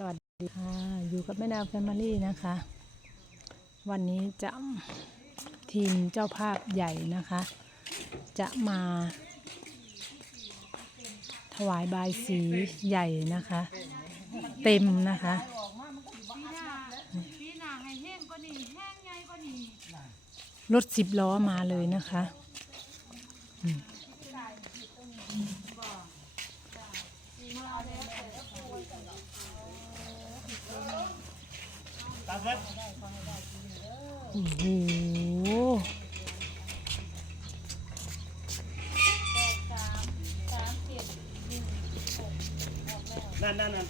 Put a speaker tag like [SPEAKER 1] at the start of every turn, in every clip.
[SPEAKER 1] สวัสดีค่ะ อยู่กับแม่ดาวแฟมิลี่นะคะ วันนี้จะทีมเจ้าภาพใหญ่นะคะ จะมา ถวายบายสีใหญ่นะคะ เต็มนะคะ
[SPEAKER 2] ปีหน้อมาเลยนะคะ ให้แห้งกว่านี้แห้งใหญ่กว่านี้
[SPEAKER 1] รถสิบล้อมาเลยนะคะอืมโอ้โห
[SPEAKER 3] นั่นนั่นนั่น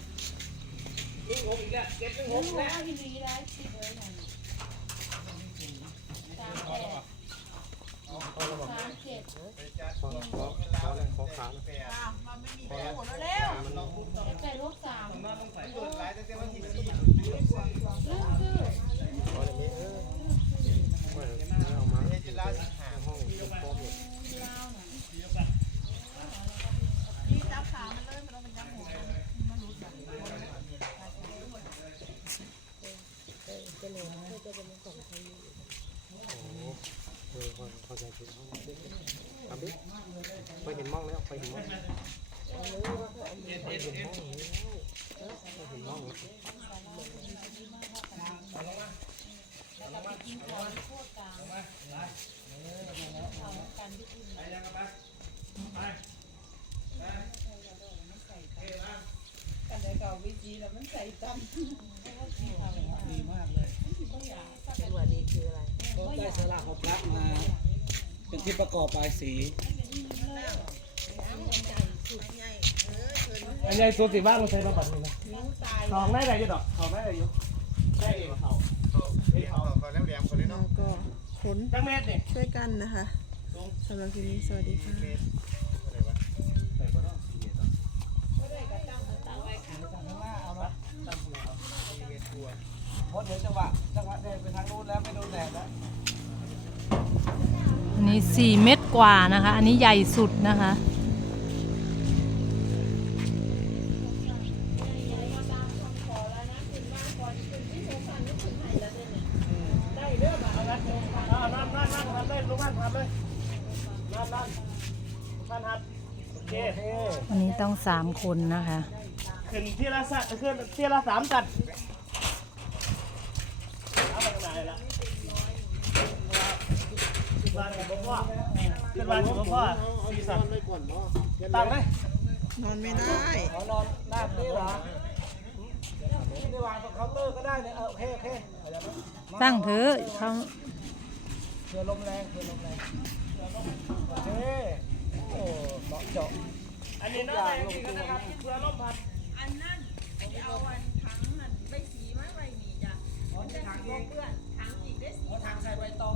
[SPEAKER 2] ใส่ลูกสาม
[SPEAKER 4] เออพอพอ ใจคิดห้องทำดิไปเห็นมองแล้วไปเห็นมองไปเห็นมองแล้วไปเห็นมองแล้ว
[SPEAKER 3] ก็ได้สลากของพระมา เป็นที่ประกอบปลายสีอันใหญ่สุดสิบ้านเราใช้ประบัตินี่นะทองได้ไหนอยู่ดอกทองได้ไหนอยู่ได้เองเขาเอ้เขา
[SPEAKER 5] เราก็ขน
[SPEAKER 3] จังเม็ดนี่
[SPEAKER 5] ช่วยกันนะคะสำหรับคลิปนี้สวัสดีค่ะ
[SPEAKER 3] ใส่บ่ต้องสีเนาะเพราะเดี๋ยวจังหวะจังหวะเดินไปทางนู้นแล้วไม่โดนแดดแล้ว
[SPEAKER 1] อั นนี้สี่เม็ดกว่านะคะ อันนี้ใหญ่สุดนะคะ
[SPEAKER 3] อั
[SPEAKER 1] นนี้ต้องสามคนนะคะ
[SPEAKER 3] ขึ้นที่ละสัตขึ้นที่ละสามตัดเอาไปไหนละ บ้านอยู่บ่พ่อขึ้นบ้านอยู่บ่พ่อสี่สัตตั้งเลย
[SPEAKER 5] นอนไม่ได้
[SPEAKER 3] เอนอนหน้านี่เหรอไม่ได้วางตรงเคาน์เตอร์ก็ได้เนี่ยโอเคโอเค
[SPEAKER 1] ตั้งเถอะเขา
[SPEAKER 3] เผื่อลมแรงเผื่อลมแรงโอเคโอ้เหมาะเจาะอันนี้น่าแรงจริงนะครับเผื่อลมพัด
[SPEAKER 6] อันนั้นเอาอันถังนั่นใบสีไมาไว้นี่จ้ะถังเพื่อนถังอีกได้สี
[SPEAKER 3] ทางใส่ใบตอง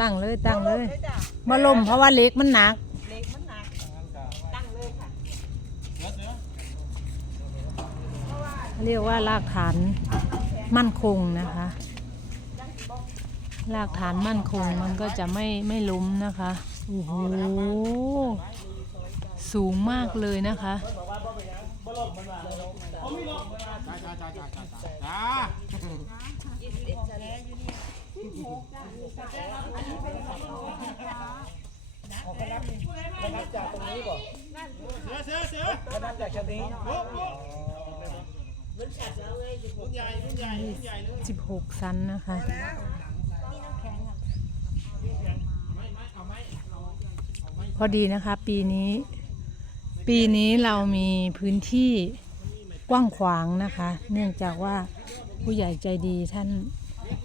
[SPEAKER 3] ตั้งเลย
[SPEAKER 1] ตั้งเลยเลย
[SPEAKER 6] จ้ะ
[SPEAKER 1] มาล่มเพราะว่าเล็กมันหนัก
[SPEAKER 6] เล็กมันหนักตั้งเลยค่ะ
[SPEAKER 1] เรียกว่ารากฐานมั่นคงนะคะ รากฐานมั่นคงมันก็จะไม่ไม่ล้มนะคะ โอ้โห สูงมากเลยนะคะ
[SPEAKER 3] ขนาดจา กตรงนี้บอกเสือเสือเสือขนาดจากชั้นนี้
[SPEAKER 1] 16ชั้นนะคะ พอดีนะคะ ปีนี้ ปีนี้เรามีพื้นที่กว้างขวางนะคะ เนื่องจากว่าผู้ใหญ่ใจดีท่าน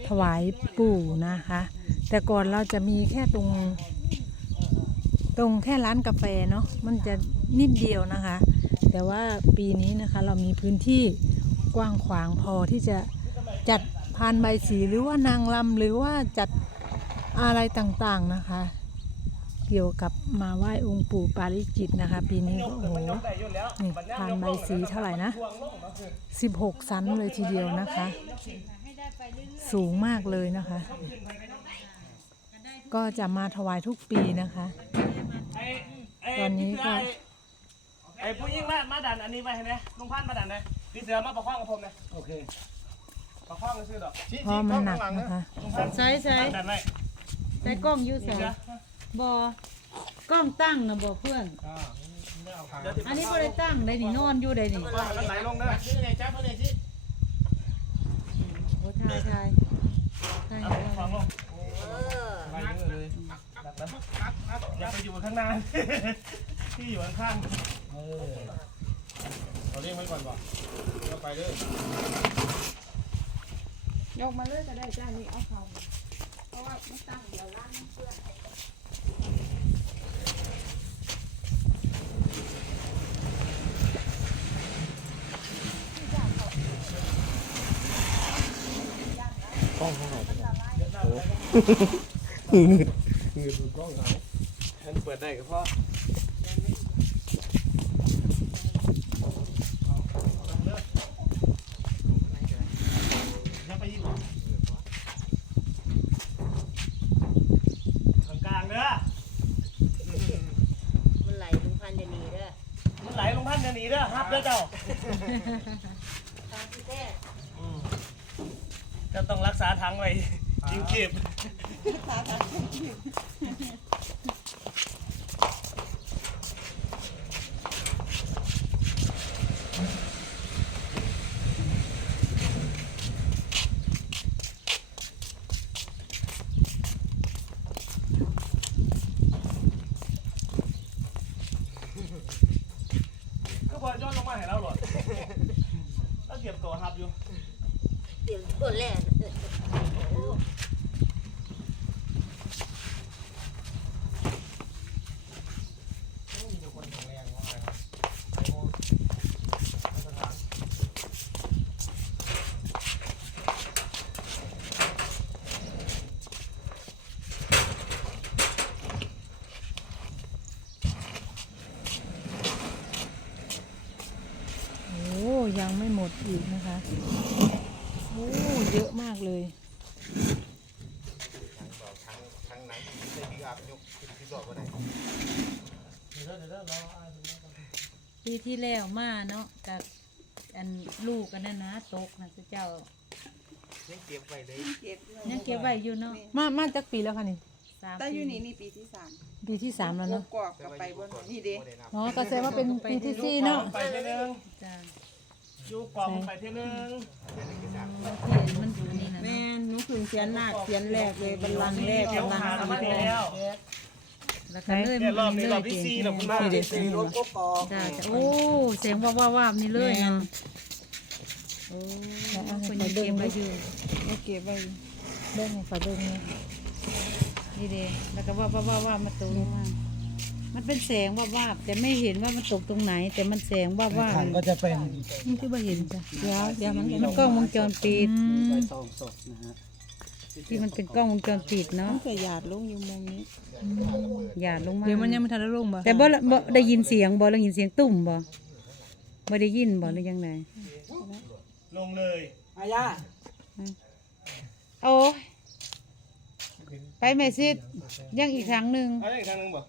[SPEAKER 1] ถวายปู่นะคะ แต่ก่อนเราจะมีแค่ตรง ตรงแค่ร้านกาแฟเนาะมันจะนิดเดียวนะคะ แต่ว่าปีนี้นะคะเรามีพื้นที่กว้างขวางพอที่จะจัดพานใบสีหรือว่านางรำหรือว่าจัดอะไรต่างๆนะคะ เกี่ยวกับมาไหว้องค์ปู่ปาริจิตนะคะ ปีนี้ก็โอ้โหนี่พานใบสีเท่าไหร่นะ 16ชั้นเลยทีเดียวนะคะ สูงมากเลยนะคะ ก็จะมาถวายทุกปีนะคะ
[SPEAKER 3] ไอ้ไอ้
[SPEAKER 1] ตอนนี้ก็
[SPEAKER 3] โอเคไอ้ผู้หญิงมามาดันอันนี้ไปให้นะลุงพันธุ์มาดันนะพี่เสือมาประคองกับผมนะโอเคประคองกันซื้อดอก
[SPEAKER 1] เพราะมันหนักนะคะ
[SPEAKER 3] ลุงพันธุ์
[SPEAKER 2] ใส่ใส่
[SPEAKER 3] ดันไว้
[SPEAKER 2] ใส่กล้องอยู่ใส่
[SPEAKER 3] เสือ
[SPEAKER 2] บอกล้องตั้งนะบอกเพื่อน
[SPEAKER 3] เดี๋ยวที่
[SPEAKER 2] อันนี้ก็ได้ตั้งได้นี่นอนอยู่ได้นี่
[SPEAKER 3] ว่ามันไหลลงเด้อ
[SPEAKER 2] โอ้ทายทายทาย
[SPEAKER 3] เอาประคองลงไปเยอะเลยดันนะอย่าไปอยู่ข้างหน้าที่อยู่ข้างๆ
[SPEAKER 4] เราเรียกไว้ก่อนบ่เราไปเด้อย
[SPEAKER 6] กมาเลยก็ได้จ้านี่เอาเขาเพราะว่ามันตั้งเดี๋ยวร้านมัน เปื้อน
[SPEAKER 3] ฉันเปิดได้ก็เพราะกลางๆเด้อ
[SPEAKER 7] มันไหลลุงพันธุ์จะหนีเด้อ
[SPEAKER 3] มันไหลลงพันจะหนีเด้อฮับเด้อเจ้า
[SPEAKER 7] ตามที่แท้
[SPEAKER 3] จะ ต้องรักษาทางไว้จริงเก็บก็บอลย้อนลงมาให้เราหรอแล้วเก็บตัวฮับอยู่
[SPEAKER 7] เดี๋ยวตัวแรก
[SPEAKER 1] โอ้ยังไม่หมดอีกนะคะ เยอะมากเลย
[SPEAKER 4] ทั้งนั้นใส่พี่อาบยกพี่บอกว่าไหน
[SPEAKER 2] ปีที่แล้วมาเนาะกับอันลูกกันนั่นนะตกนะเจ้า
[SPEAKER 4] ยังเก็บไว้เลย
[SPEAKER 5] เก็บเลย
[SPEAKER 2] ยังเก็บไว้อยู่เนาะ
[SPEAKER 1] มามาจากปีแล้วค่ะนี่
[SPEAKER 2] สาม
[SPEAKER 5] แต่อยู่
[SPEAKER 2] ปี
[SPEAKER 5] นี่นี่ปีที่สาม
[SPEAKER 1] ปีที่สามแล้ว
[SPEAKER 5] ก
[SPEAKER 1] เนาะ
[SPEAKER 5] กอกกับไปบนนี่เด้
[SPEAKER 1] อ๋อก็แสดงว่าเป็นปีที่สี่เนาะ
[SPEAKER 3] ไปเที่ยวนึง
[SPEAKER 2] จ้า
[SPEAKER 3] ยูกล่องไปเที่ยวนึง
[SPEAKER 2] ที่มันอยู่นี่นะ
[SPEAKER 5] แม่
[SPEAKER 2] เนาะ
[SPEAKER 5] หนูขึ้นเสียนหนักเสียนแรกเลยบัลลังก์แรก
[SPEAKER 3] เดี๋ยว
[SPEAKER 5] บัลลัง
[SPEAKER 3] หา
[SPEAKER 5] ก์
[SPEAKER 3] มา
[SPEAKER 5] สีแด
[SPEAKER 3] แล้
[SPEAKER 5] ง
[SPEAKER 3] ว
[SPEAKER 2] แล้วก็เลย
[SPEAKER 3] เนี่ยรอบนี้รอบ
[SPEAKER 2] เลย
[SPEAKER 3] ที่สี่
[SPEAKER 2] เก่ง
[SPEAKER 3] แล้วคุณแม่
[SPEAKER 5] นี่เด้นี่รถกกอก
[SPEAKER 2] จ้าจ้าโอ้เสียงว่าว่าว่าบนี่เลยเนาะโอ้คนยังเก็บไว้อยู่
[SPEAKER 5] เราเก็บไว้
[SPEAKER 1] เด้งไฟเด้งเนี่ย
[SPEAKER 2] นี่เด้แล้วก็ว่าว่าว่าว่ามาตรง มันเป็นแสงว่าว่าบแต่ไม่เห็นว่ามันตกตรงไหน แต่มันแสงว่าว่าบ
[SPEAKER 3] ก็จะเป็น
[SPEAKER 2] มันคือว่าเห็นจ้ะ
[SPEAKER 1] เดี๋ยวเดี๋ยวมัน
[SPEAKER 2] มันกล้องวงจรปิด
[SPEAKER 1] อืม
[SPEAKER 3] สองศพนะฮะ
[SPEAKER 2] ที่มันเป็นกล้องวงจรปิดเนาะ
[SPEAKER 5] มันเคยหยาดลงอยู่มุมนี้
[SPEAKER 2] หยาดลงมา
[SPEAKER 1] เดี๋ยวมันยังไม่ทันได้ลงบ่
[SPEAKER 2] แต่บ่ละบ่ได้ยินเสียงบ่ได้ยินเสียงตุ่มบ่บ่ได้ยินบ่หรือยังไง
[SPEAKER 3] ลงเลย
[SPEAKER 5] อายา
[SPEAKER 2] โอ้ยไปแม่ซิดยังอีกครั้งหนึ่ง
[SPEAKER 3] เอาอีกทางนึงบ่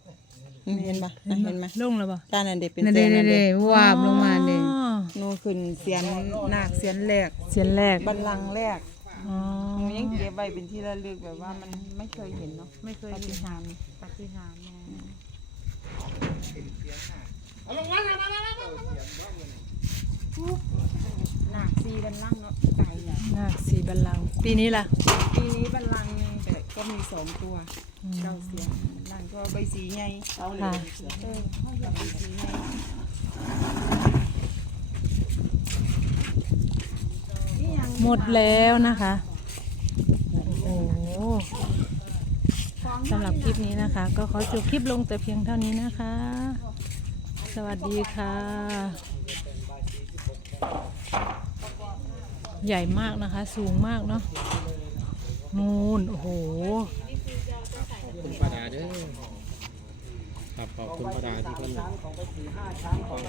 [SPEAKER 5] เห็นปะเห็นไหม
[SPEAKER 1] ลงแล้วบ่
[SPEAKER 5] ตานั่นเด็เป็น
[SPEAKER 2] นั่น
[SPEAKER 5] เสี
[SPEAKER 2] เด้
[SPEAKER 5] ยนนั่น
[SPEAKER 2] เด้
[SPEAKER 5] เด็
[SPEAKER 2] วาบลงมาเด้
[SPEAKER 1] อ๋อ
[SPEAKER 5] หนูขึ้นเสียนหนักเสียนแรก
[SPEAKER 1] เสียนแรก
[SPEAKER 5] บัลลังก์แรก
[SPEAKER 1] อ๋อ
[SPEAKER 5] หนูยังเก็บไว้เป็นที่ระลึกแบบว่ามันไม่เคยเห็นเนาะ
[SPEAKER 2] ไม่เคย
[SPEAKER 5] ปา
[SPEAKER 2] เห็
[SPEAKER 5] ฏิ
[SPEAKER 2] น
[SPEAKER 5] หาริย์
[SPEAKER 2] ปฏิหารย์แน่
[SPEAKER 3] เอาลงมามามามามา
[SPEAKER 5] หนักสีบัลลังก์เนาะไก่เนี่ย
[SPEAKER 1] นาคสีบัลลังก์ปีนี้ล่ะ
[SPEAKER 5] ปีนี้บัลลังก์แต่ ก็มีสองตัว
[SPEAKER 1] อืม
[SPEAKER 5] เจ้าเสียงบัลลังก์ก็ใบสีไงเอาเลย
[SPEAKER 1] ค่ะ
[SPEAKER 5] เออห้องใบสีไงนี่ยัง
[SPEAKER 1] หมดแล้วนะคะ โอ้โหสำหรับคลิปนี้นะคะ ก็ขอจบคลิปลงแต่เพียงเท่านี้นะคะ สวัสดีค่ะ ใหญ่มากนะคะ สูงมากเนาะ นูนโอ้โห
[SPEAKER 4] คุณป้าดาเด้อครับขอบคุณป้าดาที่เพิ่น
[SPEAKER 3] ของไปสี่ห้าชั้นของไป